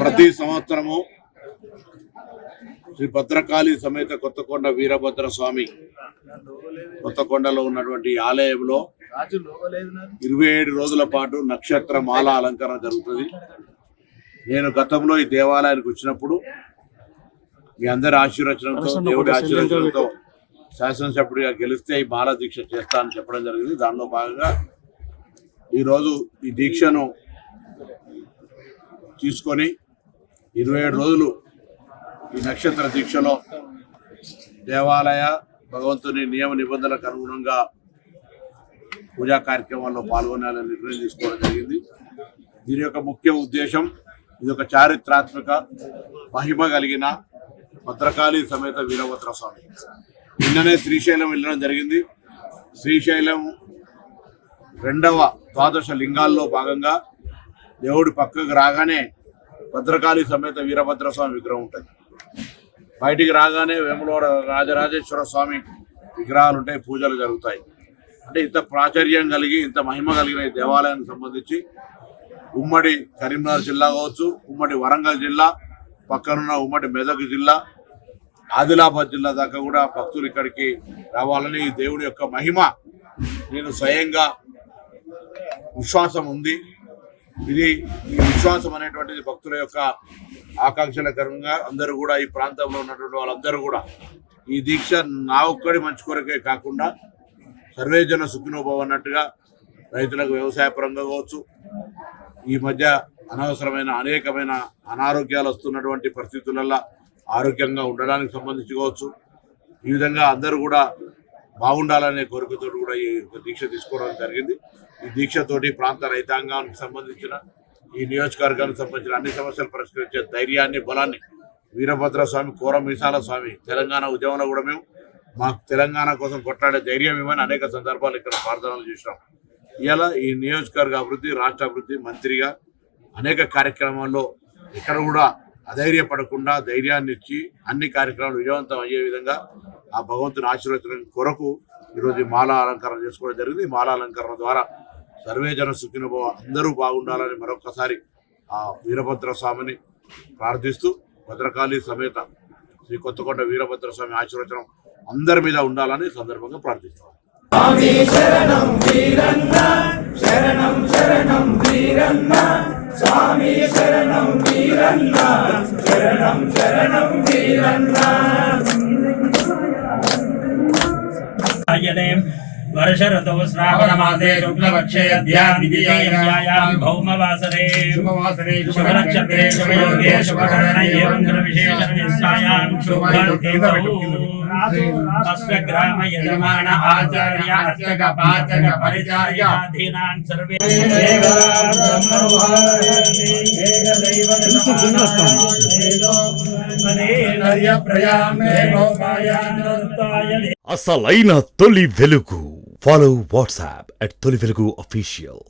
ప్రతి సంవత్సరము శ్రీ భద్రకాళి సమేత కొత్తకొండ వీరభద్ర స్వామి కొత్తకొండలో ఉన్నటువంటి ఆలయంలో 27 రోజుల పాటు నక్షత్ర మాల అలంకరణ జరుగుతుంది. నేను గతంలో ఈ దేవాలయానికి వచ్చినప్పుడు మీ అందరి ఆశీర్వచనంతో, దేవుడి ఆశీర్వచనంతో శాసనసభ్యుడిగా గెలిస్తే ఈ మాల దీక్ష చేస్తానని చెప్పడం జరిగింది. దానిలో భాగంగా ఈరోజు ఈ దీక్షను తీసుకొని 27 రోజులు ఈ నక్షత్ర దీక్షలో దేవాలయ భగవంతుని నియమ నిబంధనలకు అనుగుణంగా పూజా కార్యక్రమాల్లో పాల్గొనాలని నిర్ణయం తీసుకోవడం జరిగింది. దీని యొక్క ముఖ్య ఉద్దేశం, ఇది ఒక చారిత్రాత్మక మహిమ కలిగిన భద్రకాళి సమేత వీరభద్ర స్వామి. నిన్ననే శ్రీశైలం వెళ్ళడం జరిగింది. శ్రీశైలం 2వ ద్వాదశ లింగాల్లో భాగంగా దేవుడి పక్కకు రాగానే భద్రకాళి సమేత వీరభద్ర స్వామి విగ్రహం ఉంటుంది. బయటికి రాగానే వేములవాడ రాజరాజేశ్వర స్వామి విగ్రహాలు ఉంటాయి, పూజలు జరుగుతాయి. అంటే ఇంత ప్రాచుర్యం కలిగి, ఇంత మహిమ కలిగిన ఈ దేవాలయానికి సంబంధించి ఉమ్మడి కరీంనగర్ జిల్లా కావచ్చు, ఉమ్మడి వరంగల్ జిల్లా, పక్కనున్న ఉమ్మడి మెదక్ జిల్లా, ఆదిలాబాద్ జిల్లా దాకా కూడా భక్తులు ఇక్కడికి రావాలని ఈ దేవుడి యొక్క మహిమ నేను స్వయంగా విశ్వాసం ఉంది. ఈ విశ్వాసం అనేటువంటిది భక్తుల యొక్క ఆకాంక్షల కారణంగా అందరూ కూడా, ఈ ప్రాంతంలో ఉన్నటువంటి వాళ్ళందరూ కూడా ఈ దీక్ష నా ఒక్కడి మంచి కొరకే కాకుండా సర్వేజన సుఖినోభవ అన్నట్టుగా రైతులకు వ్యవసాయ పరంగా కావచ్చు, ఈ మధ్య అనవసరమైన అనేకమైన అనారోగ్యాలు వస్తున్నటువంటి పరిస్థితులలో ఆరోగ్యంగా ఉండడానికి సంబంధించి కావచ్చు, ఈ విధంగా అందరూ కూడా బాగుండాలనే కోరికతో కూడా ఈ దీక్ష తీసుకోవడం జరిగింది. ఈ దీక్షతోటి ప్రాంత రైతాంగానికి సంబంధించిన, ఈ నియోజకవర్గానికి సంబంధించిన అన్ని సమస్యలు పరిష్కరించే ధైర్యాన్ని, బలాన్ని వీరభద్ర స్వామి, కోరమీసాల స్వామి తెలంగాణ ఉద్యమంలో కూడా మేము మాకు తెలంగాణ కోసం కొట్లాడే ధైర్యం ఇవ్వని అనేక సందర్భాలు ఇక్కడ ప్రార్థనలు చేసినాం. ఇలా ఈ నియోజకవర్గ అభివృద్ధి, రాష్ట్ర అభివృద్ధి మంత్రిగా అనేక కార్యక్రమాల్లో ఇక్కడ కూడా అధైర్యపడకుండా ధైర్యాన్ని ఇచ్చి అన్ని కార్యక్రమాలు విజయవంతం అయ్యే విధంగా ఆ భగవంతుని ఆశీర్వచనం కొరకు ఈరోజు మాల అలంకరణ చేసుకోవడం జరిగింది. ఈ మాల అలంకరణ ద్వారా సర్వేజన సుఖినభవ అందరూ బాగుండాలని మరొకసారి ఆ వీరభద్ర స్వామిని ప్రార్థిస్తూ, భద్రకాళి సమేత శ్రీ కొత్తకొండ వీరభద్ర స్వామి ఆశీర్వచనం అందరి మీద ఉండాలని సందర్భంగా ప్రార్థిస్తాం. స్వామి శరణం వీరన్న, శరణం శరణం వీరన్న, స్వామి శరణం వీరన్న, శరణం శరణం వీరన్న. वर्षऋतौ श्रावणमासे शुक्लपक्षे अद्याद्वितीयायां भौमवासरे शुभनक्षत्रे शुभयोगे शुभकरणे एवं विशेषनिष्ठायां शुभतिथौ तस्य ग्राम यजमान आचार्य अर्चक पाचक परिचार्याधीनान् सर्वे అసలైన తొలి వెలుగు. ఫాలో వాట్సాప్ @తొలి వెలుగు official.